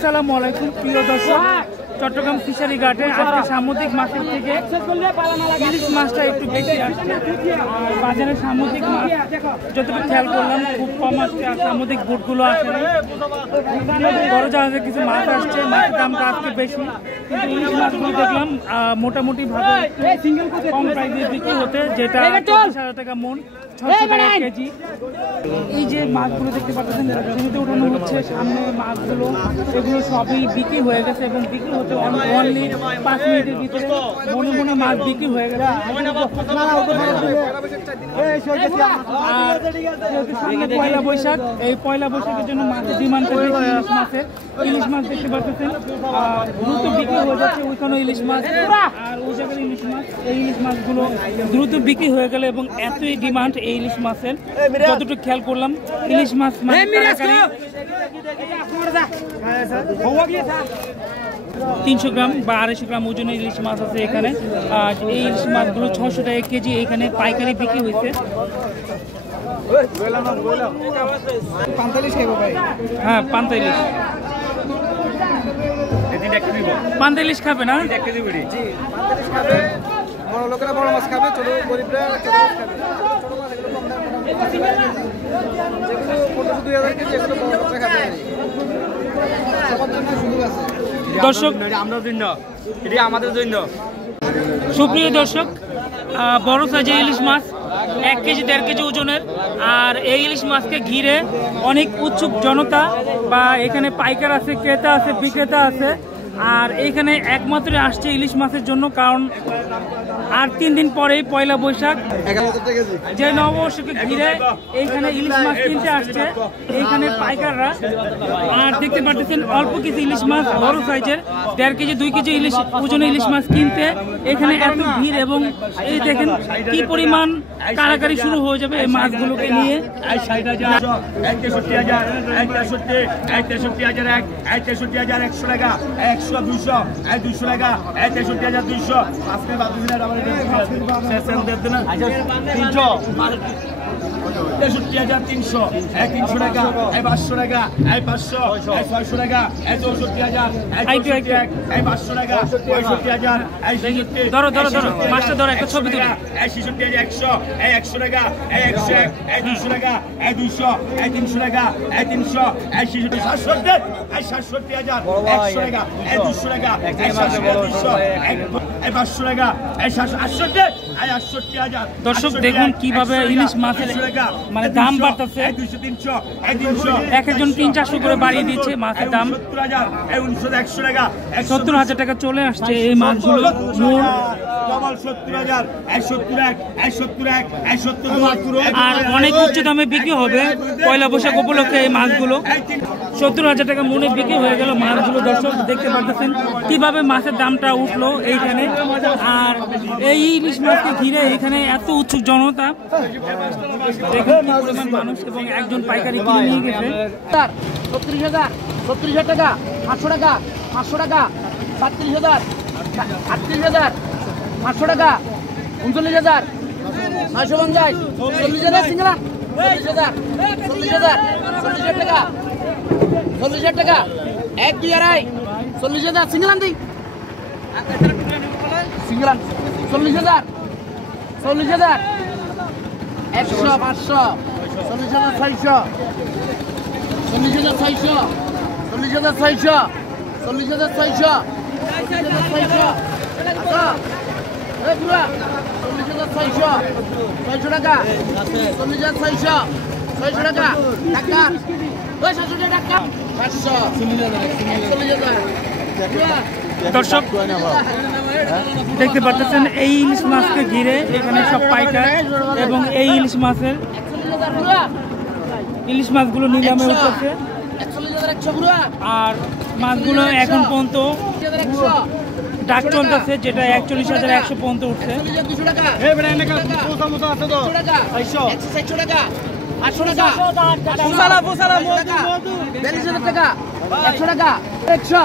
আসসালামু আলাইকুম প্রিয় দর্শক, চট্টগ্রাম ফিশারি ঘাটে আজকে সামুদ্রিক মাছের থেকে ইলিশ মাছটা একটু বেশি আসছে। আর বাজারে সামুদ্রিক মাছ যতটুকু খেয়াল করলাম খুব কম আসছে, আর সামুদ্রিক বোটগুলো আসে। বড় জাহাজে কিছু মাছ আসছে, মাছের দামটা আজকে বেশি, কিন্তু ইলিশ মাছগুলো দেখলাম মোটামুটি ভাবে কম প্রাইসে বিক্রি হতে, যেটা 40,000 টাকা মন, 600 টাকা কেজি। এই যে মাছগুলো দেখতে পাচ্ছেন জমিতে উঠানো হচ্ছে, সামনে মাছগুলো এগুলো সবই বিক্রি হয়ে গেছে এবং বিক্রি হতে অনলি 5 মিনিটের ভিতরে মনে মনে মাছ বিক্রি হয়ে গেছে। পয়লা বৈশাখ, এই পয়লা বৈশাখের জন্য মাছের ডিমান্ডটা বেশি। ইলিশ মাছের, ইলিশ মাছ দেখতে পাচ্ছেন দ্রুত বিক্রি হয়ে যাচ্ছে। ওইখানে ইলিশ মাছ আর ওই জায়গায় ইলিশ মাছ, এই ইলিশ মাছগুলো দ্রুত বিক্রি হয়ে গেলে এবং এতই ডিমান্ড এই ইলিশ মাছের, যতটুকু খেয়াল করলাম ইলিশ মাছ মানে 300 গ্রাম বা 250 গ্রাম ওজনের ইলিশ মাছ আছে এখানে। আর এই ইলিশ মাছগুলো 600 টাকা কেজি এখানে পাইকারি বিক্রি হয়েছে। হ্যাঁ, পান্তা ইলিশ, পান্তা ইলিশ খাবে না? বড় লোকেরা বড় মাছ খাবে, ছোট গরিবরা ছোট মাছ খাবে। দর্শক, আমাদের জন্য সুপ্রিয় দর্শক, বড় সাইজের ইলিশ মাছ 1 কেজি 1.5 কেজি ওজনের। আর এই ইলিশ মাছকে ঘিরে অনেক উৎসুক জনতা, বা এখানে পাইকার আছে, ক্রেতা আছে, বিক্রেতা আছে। আর এইখানে একমাত্র আসছে ইলিশ মাছের জন্য, কারণ আর 3 দিন পরেই পয়লা বৈশাখ, যে নববর্ষকে ঘিরে এইখানে ইলিশ মাছ কিনতে আসছে এইখানে পাইকাররা। আর দেখতে পাচ্ছেন অল্প কিছু ইলিশ মাছ বড় সাইজের 1.5 কেজি 2 কেজি ইলিশ ওজনে ইলিশ মাছ কিনতে এখানে এত ভিড়। এবং এই দেখেন কি পরিমাণ কাড়াকাড়ি শুরু হয়ে যাবে এই মাছগুলোকে নিয়ে। 60,000, 63,000, 63,000, 63,001, 63,000, 100 টাকা, 100, 200, 200 টাকা, 63,000, 200, আজকে বাদ দিন আর আমাদের দেন না 300, 63,300, 300 টাকা, 500 টাকা, 500, 600 টাকা, 64,000, 500 টাকা, 65,000, ধরো মাছটা ধরো, একটা ছবি তুলি। 66,000, 100, 100 টাকা, 101, 200 টাকা, 200, 300 টাকা, 300, 67,000, 67,000, 100 টাকা, 200 টাকা, 200, 500 টাকা, 68,000। দর্শক দেখুন কিভাবে ইলিশ মাছের মানে দাম বাড়তেছে, 200, 300, এক একজন 300-400 করে বাড়িয়ে দিচ্ছে মাছের দাম। 70,000 টাকা চলে আসছে এই মাছগুলো। 70,000, 71, আর অনেক উচ্চ দামে বিক্রি হবে পয়লা বৈশাখ উপলক্ষে এই মাছগুলো। 70,000 টাকা মনে বিক্রি হয়ে গেল মাছগুলো। দর্শক দেখতে পাচ্ছেন কিভাবে মাছের দামটা উঠলো এইখানে। আর এই ইলিশ মাছকে ঘিরে এখানে এত উৎসুক জনতা, দেখুন কি পরিমাণ মানুষ, এবং একজন পাইকারি কিনে নিয়ে গেছে। 37,000 টাকা, 500 টাকা, 500 টাকা, 32,000, 38,000, 500 টাকা, 39,000, 950, 40,000 সিঙ্গেলা, 40,000, 40,000, 40,000 টাকা, 40,000 টাকা, 1, 2, 2.5, 40,000 সিঙ্গেলান দিই, সিঙ্গেলান 40,000, 40,000, 100, 500, 40,000, 600, 40,000, 600, 40,000, 600, 40,000, 600, 40,000, 600, 600 টাকা, 40,000, 600, 600 টাকা, টাকা, 700 টাকা, 500, 40,000। দর্শক দেখতে পাচ্ছেন এই ইলিশ মাছকে ঘিরে এখানে সব পাইকার, এবং এই ইলিশ মাছগুলো নিলামে উঠেছে। আর মাছগুলো এখন পর্যন্ত ডাক চলতেছে, যেটা 41,100 পর্যন্ত উঠছে। 200 টাকা, 500 টাকা, 800 টাকা, 42,000 টাকা, 100 টাকা, 100,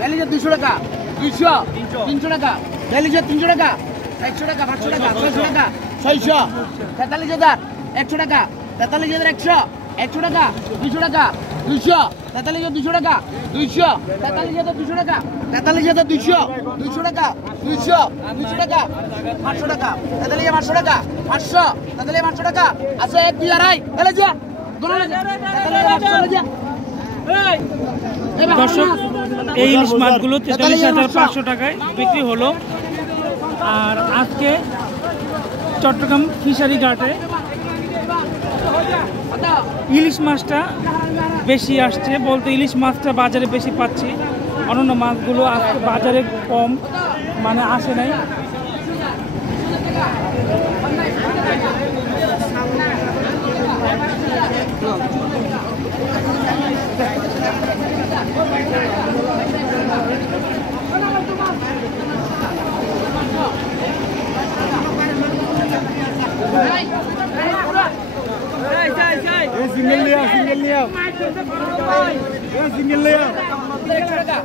42,200 টাকা, 200, 300 টাকা, 42,300 টাকা, 100 টাকা, 500 টাকা, 600 টাকা, 600, 43,000, 100 টাকা, 43,100, 100 টাকা, 200 টাকা, 200, 200 টাকা 200 200 টাকা 200 200 টাকা 200 টাকা 500 টাকা 500 টাকা 500 টাকা আছে 1 2 আড়াই এলে যা দর্শক এই ইলিশ মাছগুলো 43,500 টাকায় বিক্রি হলো। আর আজকে চট্টগ্রাম ফিশারি ঘাটে ইলিশ মাছটা বেশি আসছে, বলতে ইলিশ মাছটা বাজারে বেশি পাচ্ছি, অন্যান্য মাছগুলো আজকে বাজারে কম মানে আসে নাই।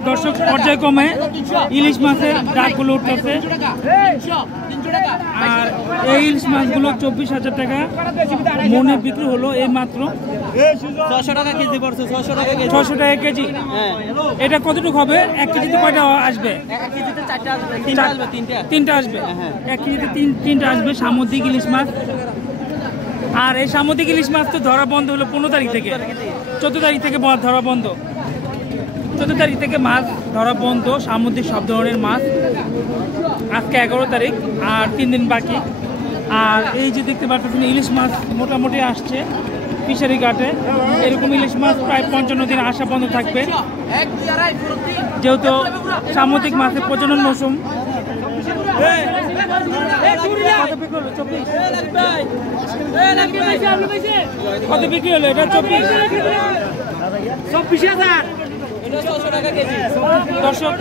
দর্শক পর্যায়ক্রমে ইলিশ মাছের ডাকগুলো উঠতেছে, আর এই ইলিশ মাছগুলো 24,000 টাকা মনে বিক্রি হলো এই মাত্র। 600 টাকা কেজি পড়ছে, 600 টাকা কেজি। 600 টাকা কেজি। এটা কতটুকু হবে? 1 কেজিতে কয়টা আসবে? 1 কেজিতে 4টা আসবে, 3টা আসবে, 3টা আসবে। 1 কেজিতে 3টা আসবে সামুদ্রিক ইলিশ মাছ। আর এই সামুদ্রিক ইলিশ মাছ তো ধরা বন্ধ হলো 15 তারিখ থেকে, 14 তারিখ থেকে ধরা বন্ধ, 14 তারিখ থেকে মাছ ধরা বন্ধ, সামুদ্রিক সব ধরনের মাছ। আজকে 11 তারিখ, আর 3 দিন বাকি। আর এই যে দেখতে পাচ্ছেন ইলিশ মাছ মোটামুটি আসছে ফিশারি ঘাটে। এরকম ইলিশ মাছ প্রায় 55 দিন আসা বন্ধ থাকবে, যেহেতু সামুদ্রিক মাছের প্রজনন মৌসুম। কত বিক্রি হলো এটা? 24,000। দর্শক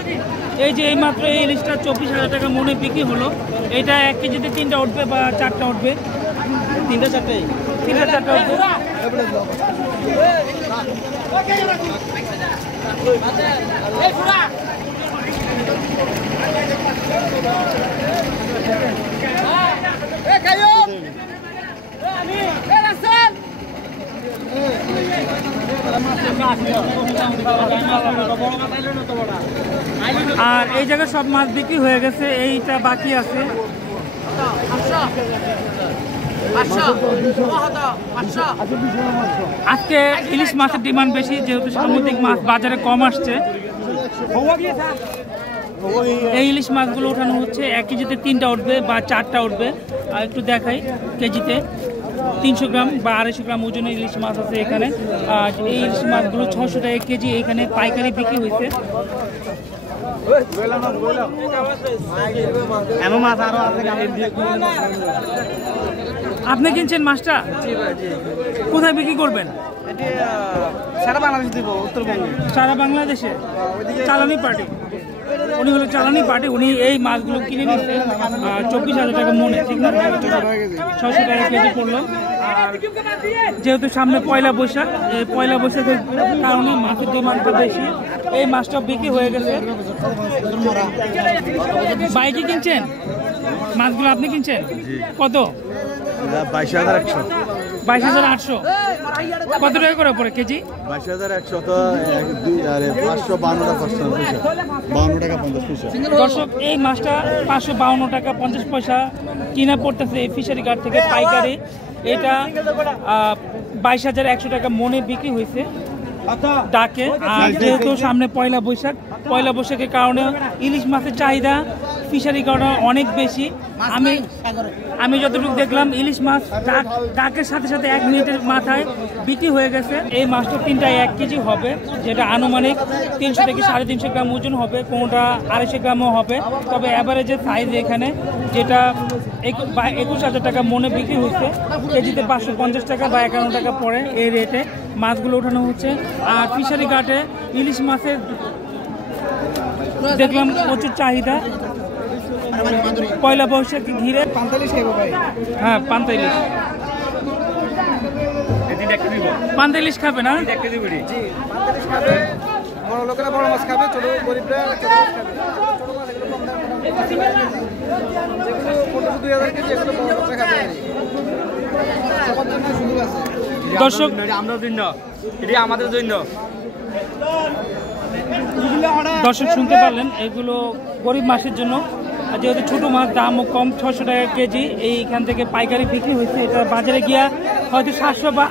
এই যে এই মাত্র এই ইলিশটা 24,000 টাকা মনে বিক্রি হলো। এটা 1 কেজিতে 3টা উঠবে বা 4টা উঠবে? 3টা 4টাই, 3টা 4টা উঠবে। আর এই জায়গায় সব মাছ বিক্রি হয়ে গেছে, এইটা বাকি আছে। আজকে ইলিশ মাছের ডিমান্ড বেশি, যেহেতু সামুদ্রিক মাছ বাজারে কম আসছে। এই ইলিশ মাছগুলো ওঠানো হচ্ছে 1 কেজিতে 3টা উঠবে বা 4টা উঠবে। আর একটু দেখাই, কেজিতে 300 গ্রাম বা 250 গ্রাম ওজনের ইলিশ মাছ আছে এখানে। আর এই ইলিশ মাছগুলো 600 টাকা কেজি এখানে পাইকারি বিক্রি হয়েছে। আপনি কিনছেন মাছটা? কোথায় বিক্রি করবেন? সারা বাংলাদেশ দিব, উত্তরবঙ্গে। সারা বাংলাদেশে? চালানি পার্টি, উনি হলো চালানি পার্টি। উনি এই মাছগুলো কিনে নিচ্ছে 24,000 টাকা মনে, ঠিক না? 600 টাকা কেজি পড়লো। আর যেহেতু সামনে পয়লা বৈশাখ, এই পয়লা বৈশাখের কারণে মাছের ডিমান্ডটা বেশি, এই মাছটা বিক্রি হয়ে গেছে। বাইকে কিনছেন মাছগুলো? আপনি কিনছেন কত? 22,100। 22,800। কত টাকা করে পড়ে কেজি? 22,100 তো 552 টাকা, 52 টাকা 50 পয়সা। দর্শক এই মাছটা 552 টাকা 50 পয়সা কিনা পড়তেছে এই ফিশারি ঘাট থেকে পাইকারি। এটা 22,100 টাকা মনে বিক্রি হয়েছে ডাকে। আর যেহেতু সামনে পয়লা বৈশাখ, পয়লা বৈশাখের কারণে ইলিশ মাছের চাহিদা ফিশারি ঘাটে অনেক বেশি। আমি যতটুকু দেখলাম ইলিশ মাছ ডাকের সাথে সাথে 1 মিনিটের মাথায় বিক্রি হয়ে গেছে। এই মাছটা 3টায় 1 কেজি হবে, যেটা আনুমানিক 300 থেকে 350 গ্রাম ওজন হবে, কোনোটা 250 গ্রামও হবে। তবে অ্যাভারেজের সাইজ এখানে যেটা 21,000 টাকা মনে বিক্রি হচ্ছে, কেজিতে 550 টাকা বা 51 টাকা পড়ে এই রেটে মাছগুলো ওঠানো হচ্ছে। আর ফিশারি ঘাটে ইলিশ মাছের দেখলাম প্রচুর চাহিদা। পয়লা বৈশাখকে ঘিরে হ্যাঁ পান্তা ইলিশ, পান্তা ইলিশ খাবে না? বড় লোকেরা বড় মাছ খাবে, ছোট গরিবরা ছোট মাছ খাবে। যেগুলো 1500-2000 কেজি, এগুলো বড় লোকেরা খাবে। সবার জন্য সুযোগ আছে। দর্শক আমাদের জন্য, এটি আমাদের জন্য। দর্শক শুনতে পারলেন, এগুলো গরিব মাসের জন্য। আর যেহেতু ছোটো মাছ দামও কম, 600 টাকা কেজি, এইখান থেকে পাইকারি বিক্রি হয়েছে। এটা বাজারে গিয়া হয়তো 700 বা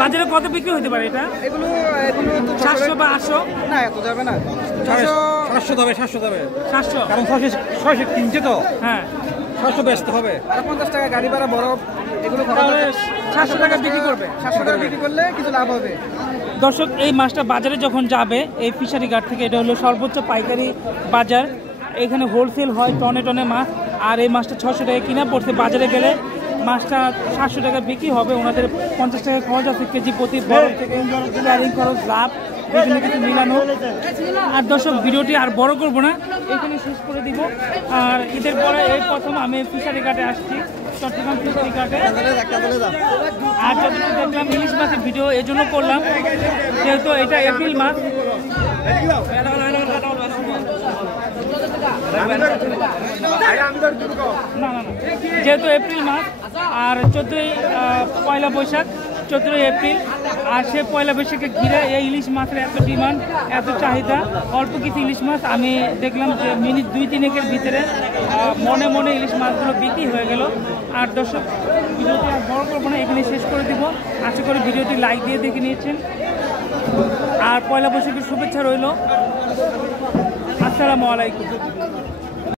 বাজারে কত বিক্রি হতে পারে এটা? এগুলো 700 বা 800? না, এত যাবে না, 700 যাবে, 700? কারণ 600 কিনছে তো, হ্যাঁ, 600 বেচতে হবে। আর 50 টাকা গাড়ি ভাড়া, বরফ, এগুলো তাহলে 700 টাকা বিক্রি করবে। 700 টাকা বিক্রি করলে কিছু লাভ হবে। দর্শক, এই মাছটা বাজারে যখন যাবে এই ফিশারি ঘাট থেকে, এটা হলো সর্বোচ্চ পাইকারি বাজার। এখানে হোলসেল হয় টনে টনে মাছ। আর এই মাছটা 600 টাকা কিনা পড়ছে, বাজারে গেলে মাছটা 700 টাকা বিক্রি হবে। ওনাদের 50 টাকা খরচ আছে কেজি প্রতি, বরফ থেকে ক্যারিং খরচ, লাভ, বিভিন্ন কিছু মিলানো। আর দর্শক, ভিডিওটি আর বড় করব না, এখানে শেষ করে দিব। আর ঈদের পরে এই প্রথম আমি ফিশারি ঘাটে আসছি, চট্টগ্রাম ফিশারি ঘাটে। আর যতটুকু দেখলাম ইলিশ মাছের ভিডিও এই জন্য করলাম, যেহেতু এটা এপ্রিল মাস। যেহেতু এপ্রিল মাস, আর 14ই পয়লা বৈশাখ, 14ই এপ্রিল, আর সে পয়লা বৈশাখে ঘিরে এই ইলিশ মাছের এত ডিমান্ড, এত চাহিদা। অল্প কিছু ইলিশ মাছ আমি দেখলাম যে মিনিট 2-3 ভিতরে মনে মনে ইলিশ মাছগুলো বিক্রি হয়ে গেল। আর দর্শক, ভিডিওটি আর বড় করবো না, এখানে শেষ করে দিব। আশা করি ভিডিওটি লাইক দিয়ে দেখে নিয়েছেন। আর পয়লা বৈশাখের শুভেচ্ছা রইল। আসসালামু আলাইকুম।